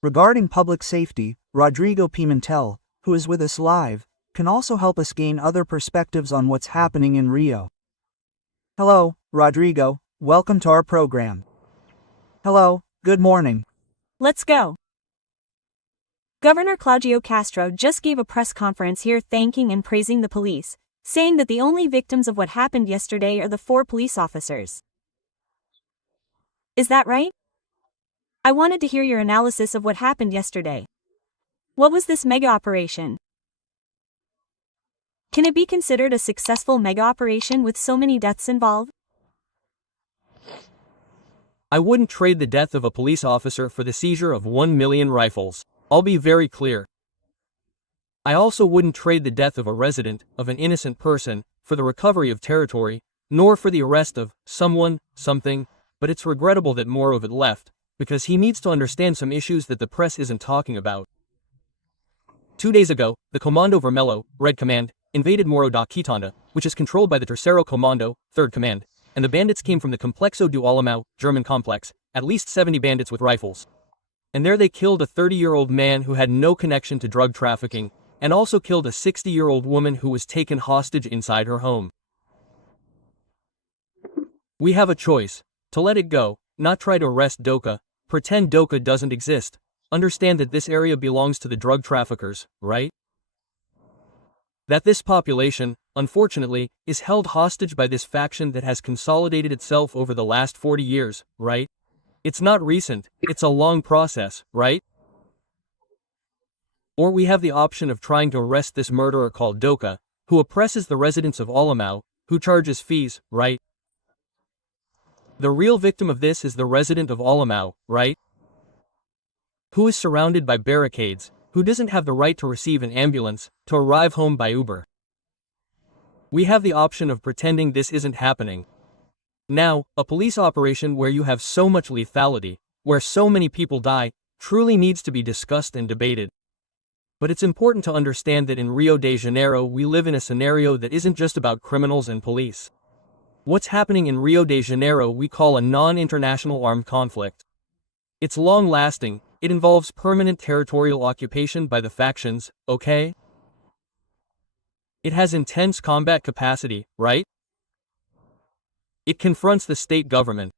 Regarding public safety, Rodrigo Pimentel, who is with us live, can also help us gain other perspectives on what's happening in Rio. Hello, Rodrigo, welcome to our program. Hello, good morning. Let's go. Governor Claudio Castro just gave a press conference here thanking and praising the police, saying that the only victims of what happened yesterday are the 4 police officers. Is that right? I wanted to hear your analysis of what happened yesterday. What was this mega operation? Can it be considered a successful mega operation with so many deaths involved? I wouldn't trade the death of a police officer for the seizure of 1 million rifles. I'll be very clear. I also wouldn't trade the death of a resident, of an innocent person, for the recovery of territory, nor for the arrest of someone, something, but it's regrettable that more of it left, because he needs to understand some issues that the press isn't talking about. 2 days ago, the Comando Vermelho, Red Command, invaded Morro da Quitanda, which is controlled by the Terceiro Comando, 3rd Command, and the bandits came from the Complexo do Alemão, German complex, at least 70 bandits with rifles. And there they killed a 30-year-old man who had no connection to drug trafficking, and also killed a 60-year-old woman who was taken hostage inside her home. We have a choice: to let it go, not try to arrest Doca, pretend Doca doesn't exist, understand that this area belongs to the drug traffickers, right? That this population, unfortunately, is held hostage by this faction that has consolidated itself over the last 40 years, right? It's not recent, it's a long process, right? Or we have the option of trying to arrest this murderer called Doca, who oppresses the residents of Alemão, who charges fees, right? The real victim of this is the resident of Alemão, right? Who is surrounded by barricades, who doesn't have the right to receive an ambulance, to arrive home by Uber. We have the option of pretending this isn't happening. Now, a police operation where you have so much lethality, where so many people die, truly needs to be discussed and debated. But it's important to understand that in Rio de Janeiro we live in a scenario that isn't just about criminals and police. What's happening in Rio de Janeiro we call a non-international armed conflict. It's long-lasting, it involves permanent territorial occupation by the factions, okay? It has intense combat capacity, right? It confronts the state government.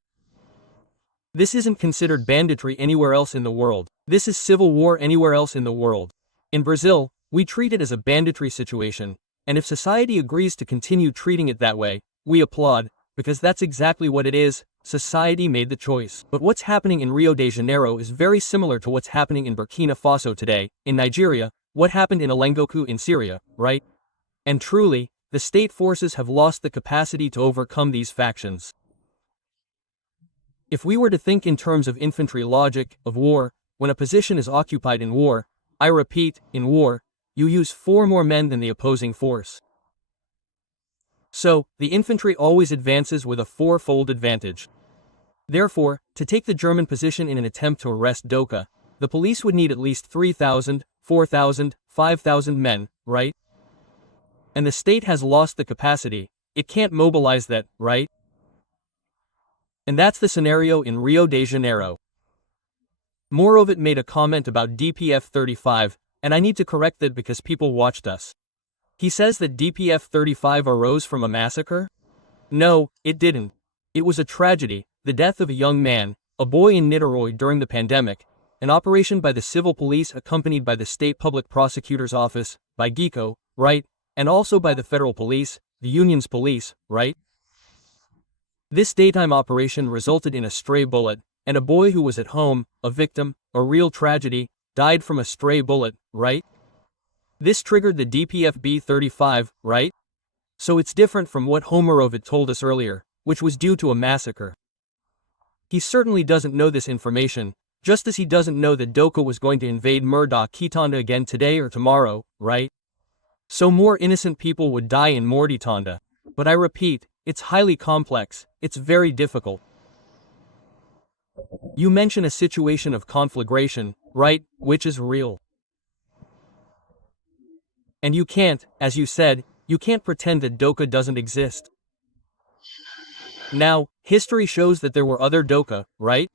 This isn't considered banditry anywhere else in the world. This is civil war anywhere else in the world. In Brazil, we treat it as a banditry situation, and if society agrees to continue treating it that way, we applaud, because that's exactly what it is. Society made the choice. But what's happening in Rio de Janeiro is very similar to what's happening in Burkina Faso today, in Nigeria, what happened in Alengoku in Syria, right? And truly, the state forces have lost the capacity to overcome these factions. If we were to think in terms of infantry logic, of war, when a position is occupied in war, I repeat, in war, you use 4 more men than the opposing force. So, the infantry always advances with a 4-fold advantage. Therefore, to take the German position in an attempt to arrest Doca, the police would need at least 3,000, 4,000, 5,000 men, right? And the state has lost the capacity, it can't mobilize that, right? And that's the scenario in Rio de Janeiro. Morovit made a comment about DPF 35, and I need to correct that because people watched us. He says that DPF 35 arose from a massacre? No, it didn't. It was a tragedy, the death of a young man, a boy in Niterói during the pandemic, an operation by the civil police accompanied by the state public prosecutor's office, by GECO, right? And also by the federal police, the union's police, right? This daytime operation resulted in a stray bullet, and a boy who was at home, a victim, a real tragedy, died from a stray bullet, right? This triggered the DPF B-35, right? So it's different from what Homorovit told us earlier, which was due to a massacre. He certainly doesn't know this information, just as he doesn't know that Doca was going to invade Morro da Quitanda again today or tomorrow, right? So more innocent people would die in Mortitanda. But I repeat, it's highly complex, it's very difficult. You mention a situation of conflagration, right, which is real. And you can't, as you said, you can't pretend that Doca doesn't exist. Now, history shows that there were other Doca, right?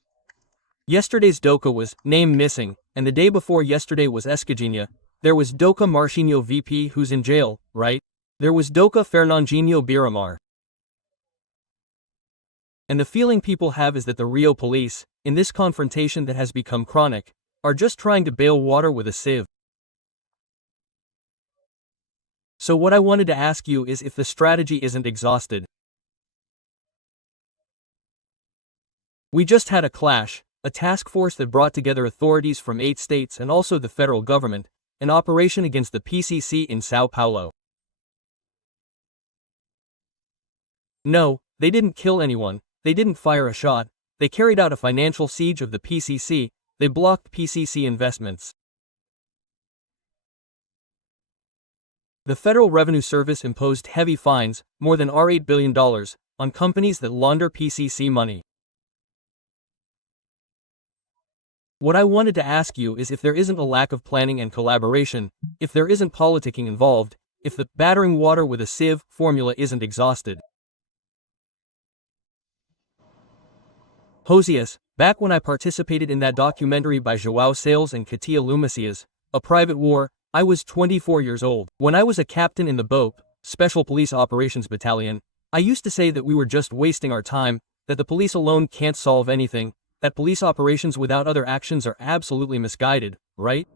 Yesterday's DOCA was name missing, and the day before yesterday was Escagina. There was DOCA Marcinho VP who's in jail, right? There was DOCA Fernandinho Biramar. And the feeling people have is that the Rio police, in this confrontation that has become chronic, are just trying to bail water with a sieve. So what I wanted to ask you is if the strategy isn't exhausted. We just had a clash, a task force that brought together authorities from 8 states and also the federal government, an operation against the PCC in Sao Paulo. No, they didn't kill anyone, they didn't fire a shot, they carried out a financial siege of the PCC, they blocked PCC investments. The Federal Revenue Service imposed heavy fines, more than $8 billion, on companies that launder PCC money. What I wanted to ask you is if there isn't a lack of planning and collaboration, if there isn't politicking involved, if the battering water with a sieve formula isn't exhausted. Josias, back when I participated in that documentary by João Sales and Katia Lumacias, A Private War, I was 24 years old. When I was a captain in the BOP, Special Police Operations Battalion, I used to say that we were just wasting our time, that the police alone can't solve anything, that police operations without other actions are absolutely misguided, right?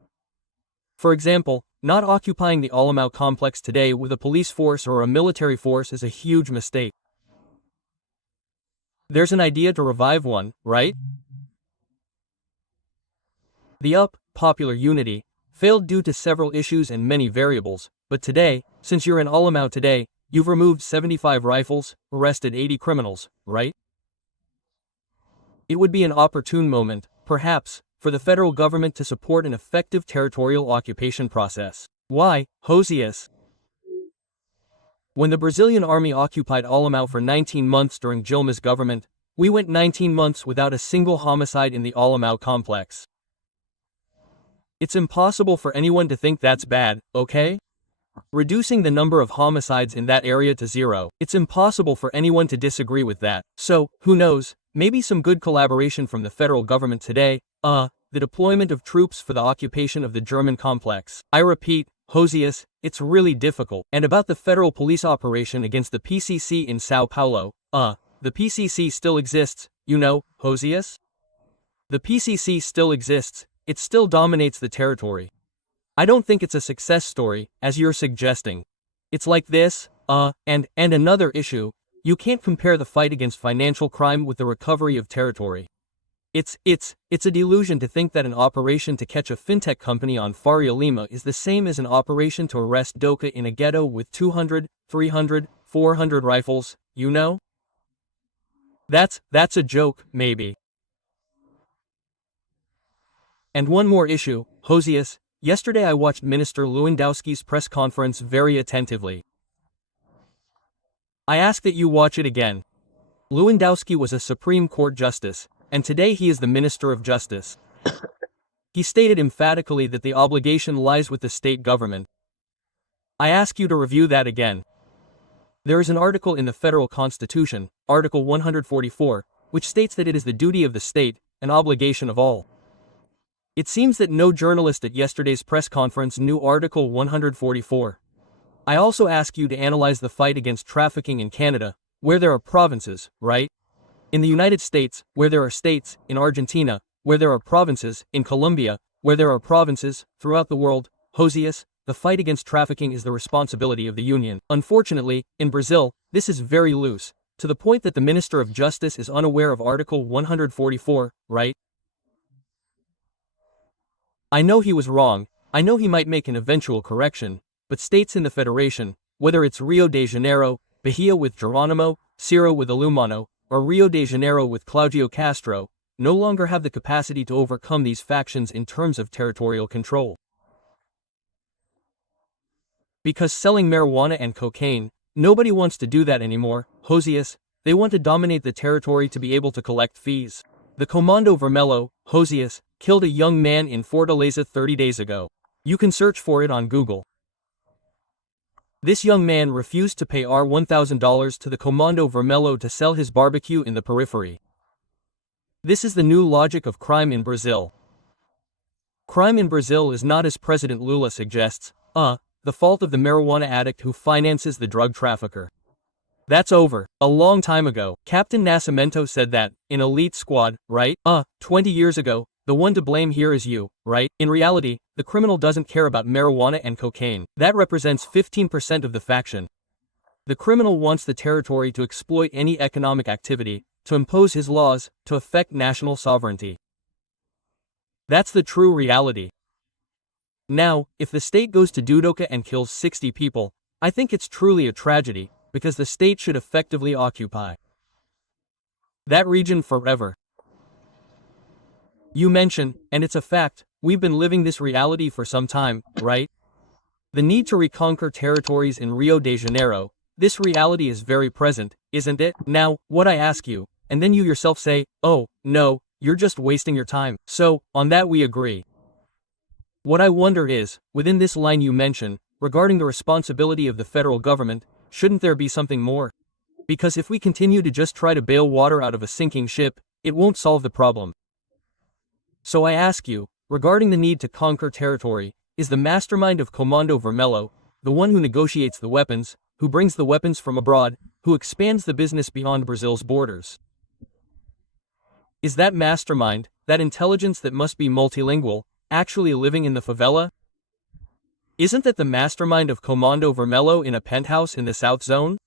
For example, not occupying the Alamau complex today with a police force or a military force is a huge mistake. There's an idea to revive one, right? The popular unity, failed due to several issues and many variables, but today, since you're in Alamau today, you've removed 75 rifles, arrested 80 criminals, right? It would be an opportune moment, perhaps, for the federal government to support an effective territorial occupation process. Why, Josias? When the Brazilian army occupied Alamau for 19 months during Dilma's government, we went 19 months without a single homicide in the Alamau complex. It's impossible for anyone to think that's bad, okay? Reducing the number of homicides in that area to 0, it's impossible for anyone to disagree with that. So, who knows, maybe some good collaboration from the federal government today, the deployment of troops for the occupation of the German complex. I repeat, Josias, it's really difficult. And about the federal police operation against the PCC in Sao Paulo, the PCC still exists, you know, Josias? The PCC still exists, it still dominates the territory. I don't think it's a success story, as you're suggesting. It's like this, and another issue, you can't compare the fight against financial crime with the recovery of territory. It's a delusion to think that an operation to catch a fintech company on Faria Lima is the same as an operation to arrest DOCA in a ghetto with 200, 300, 400 rifles, you know? That's a joke, maybe. And one more issue, Josias, yesterday I watched Minister Lewandowski's press conference very attentively. I ask that you watch it again. Lewandowski was a Supreme Court justice, and today he is the Minister of Justice. He stated emphatically that the obligation lies with the state government. I ask you to review that again. There is an article in the Federal Constitution, Article 144, which states that it is the duty of the state, an obligation of all. It seems that no journalist at yesterday's press conference knew Article 144. I also ask you to analyze the fight against trafficking in Canada, where there are provinces, right? In the United States, where there are states, in Argentina, where there are provinces, in Colombia, where there are provinces, throughout the world, Josias, the fight against trafficking is the responsibility of the Union. Unfortunately, in Brazil, this is very loose, to the point that the Minister of Justice is unaware of Article 144, right? I know he was wrong, I know he might make an eventual correction, but states in the Federation, whether it's Rio de Janeiro, Bahia with Geronimo, Ciro with Ilumano, or Rio de Janeiro with Claudio Castro, no longer have the capacity to overcome these factions in terms of territorial control. Because selling marijuana and cocaine, nobody wants to do that anymore, Josias, they want to dominate the territory to be able to collect fees. The Comando Vermelho, Josias, killed a young man in Fortaleza 30 days ago. You can search for it on Google. This young man refused to pay $1,000 to the Comando Vermelho to sell his barbecue in the periphery. This is the new logic of crime in Brazil. Crime in Brazil is not, as President Lula suggests, the fault of the marijuana addict who finances the drug trafficker. That's over. A long time ago, Captain Nascimento said that, in Elite Squad, right? 20 years ago, the one to blame here is you, right? In reality, the criminal doesn't care about marijuana and cocaine. That represents 15% of the faction. The criminal wants the territory to exploit any economic activity, to impose his laws, to affect national sovereignty. That's the true reality. Now, if the state goes to Dudoka and kills 60 people, I think it's truly a tragedy, because the state should effectively occupy that region forever. You mention, and it's a fact, we've been living this reality for some time, right? The need to reconquer territories in Rio de Janeiro, this reality is very present, isn't it? Now, what I ask you, and then you yourself say, oh, no, you're just wasting your time. So, on that we agree. What I wonder is, within this line you mention, regarding the responsibility of the federal government, shouldn't there be something more? Because if we continue to just try to bail water out of a sinking ship, it won't solve the problem. So I ask you, regarding the need to conquer territory, is the mastermind of Comando Vermelho, the one who negotiates the weapons, who brings the weapons from abroad, who expands the business beyond Brazil's borders? Is that mastermind, that intelligence that must be multilingual, actually living in the favela? Isn't that the mastermind of Comando Vermelho in a penthouse in the South Zone?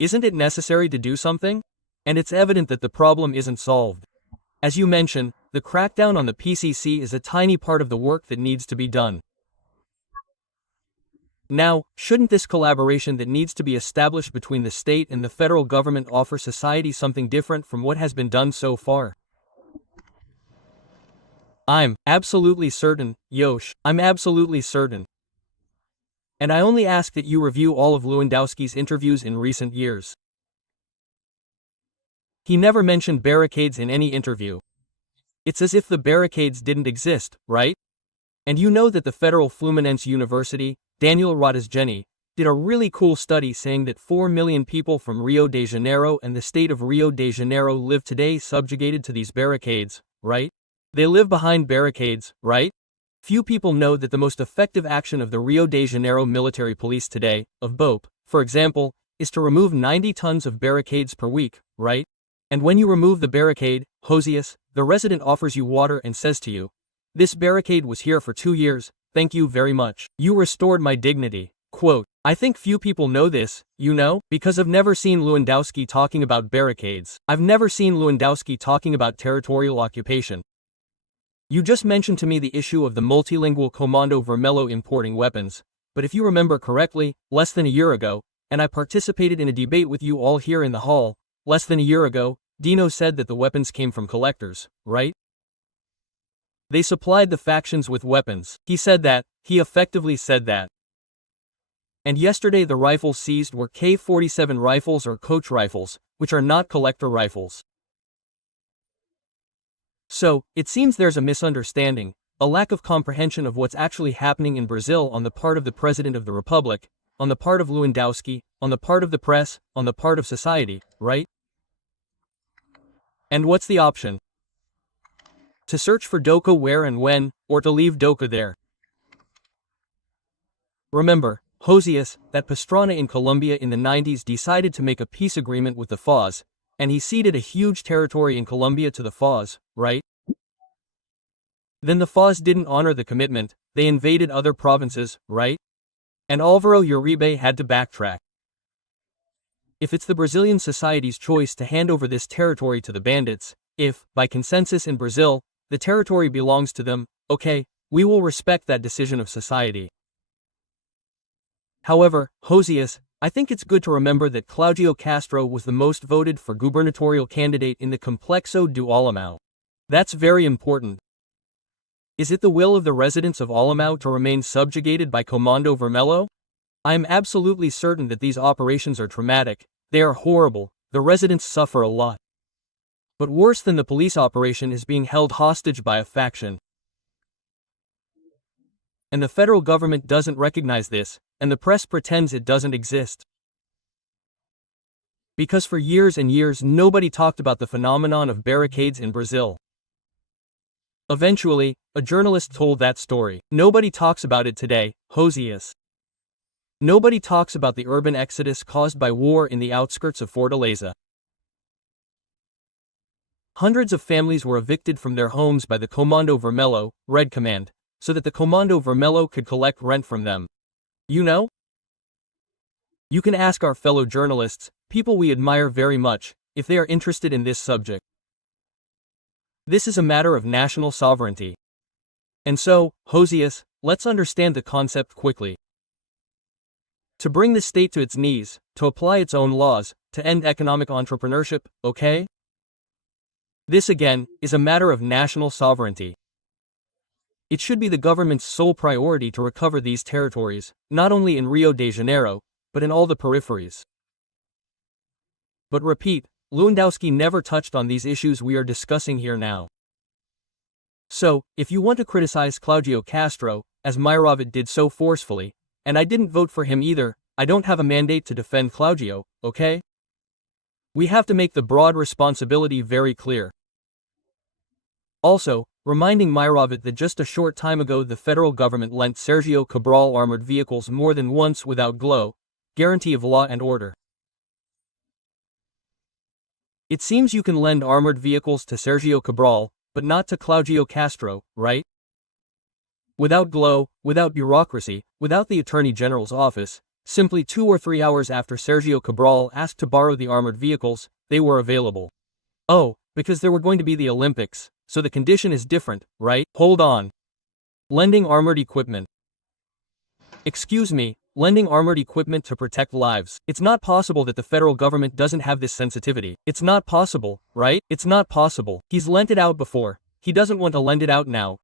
Isn't it necessary to do something? And it's evident that the problem isn't solved. As you mentioned, the crackdown on the PCC is a tiny part of the work that needs to be done. Now, shouldn't this collaboration that needs to be established between the state and the federal government offer society something different from what has been done so far? I'm absolutely certain, Yosh, I'm absolutely certain. And I only ask that you review all of Lewandowski's interviews in recent years. He never mentioned barricades in any interview. It's as if the barricades didn't exist, right? And you know that the Federal Fluminense University, Daniel Rodasgeni, did a really cool study saying that 4 million people from Rio de Janeiro and the state of Rio de Janeiro live today subjugated to these barricades, right? They live behind barricades, right? Few people know that the most effective action of the Rio de Janeiro military police today, of BOPE, for example, is to remove 90 tons of barricades per week, right? And when you remove the barricade, Josias, the resident offers you water and says to you, "This barricade was here for 2 years, thank you very much. You restored my dignity." Quote, I think few people know this, you know, because I've never seen Lewandowski talking about barricades. I've never seen Lewandowski talking about territorial occupation. You just mentioned to me the issue of the multilingual Comando Vermelho importing weapons, but if you remember correctly, less than a year ago, and I participated in a debate with you all here in the hall, less than a year ago, Dino said that the weapons came from collectors, right? They supplied the factions with weapons. He said that, he effectively said that. And yesterday the rifles seized were K-47 rifles or coach rifles, which are not collector rifles. So, it seems there's a misunderstanding, a lack of comprehension of what's actually happening in Brazil on the part of the President of the Republic, on the part of Lewandowski, on the part of the press, on the part of society, right? And what's the option? To search for Doka where and when, or to leave Doka there. Remember, Josias, that Pastrana in Colombia in the 90s decided to make a peace agreement with the FARC, and he ceded a huge territory in Colombia to the FARC, right? Then the FARC didn't honor the commitment, they invaded other provinces, right? And Álvaro Uribe had to backtrack. If it's the Brazilian society's choice to hand over this territory to the bandits, if, by consensus in Brazil, the territory belongs to them, okay, we will respect that decision of society. However, Josias, I think it's good to remember that Claudio Castro was the most voted for gubernatorial candidate in the Complexo do Alemão. That's very important. Is it the will of the residents of Alemão to remain subjugated by Comando Vermelho? I am absolutely certain that these operations are traumatic, they are horrible, the residents suffer a lot. But worse than the police operation is being held hostage by a faction. And the federal government doesn't recognize this, and the press pretends it doesn't exist. Because for years and years nobody talked about the phenomenon of barricades in Brazil. Eventually, a journalist told that story. Nobody talks about it today, Josias. Nobody talks about the urban exodus caused by war in the outskirts of Fortaleza. Hundreds of families were evicted from their homes by the Comando Vermelho, Red Command, so that the Comando Vermelho could collect rent from them. You know? You can ask our fellow journalists, people we admire very much, if they are interested in this subject. This is a matter of national sovereignty. And so, Josias, let's understand the concept quickly. To bring the state to its knees, to apply its own laws, to end economic entrepreneurship, okay? This again, is a matter of national sovereignty. It should be the government's sole priority to recover these territories, not only in Rio de Janeiro, but in all the peripheries. But repeat, Lewandowski never touched on these issues we are discussing here now. So, if you want to criticize Claudio Castro, as Mairavit did so forcefully, and I didn't vote for him either, I don't have a mandate to defend Claudio, okay? We have to make the broad responsibility very clear. Also, reminding Mairavit that just a short time ago the federal government lent Sergio Cabral armored vehicles more than once without GLO, guarantee of law and order. It seems you can lend armored vehicles to Sergio Cabral, but not to Claudio Castro, right? Without GLO, without bureaucracy, without the Attorney General's office, simply 2 or 3 hours after Sergio Cabral asked to borrow the armored vehicles, they were available. Oh, because there were going to be the Olympics, so the condition is different, right? Hold on. Lending armored equipment. Excuse me, lending armored equipment to protect lives. It's not possible that the federal government doesn't have this sensitivity. It's not possible, right? It's not possible. He's lent it out before. He doesn't want to lend it out now,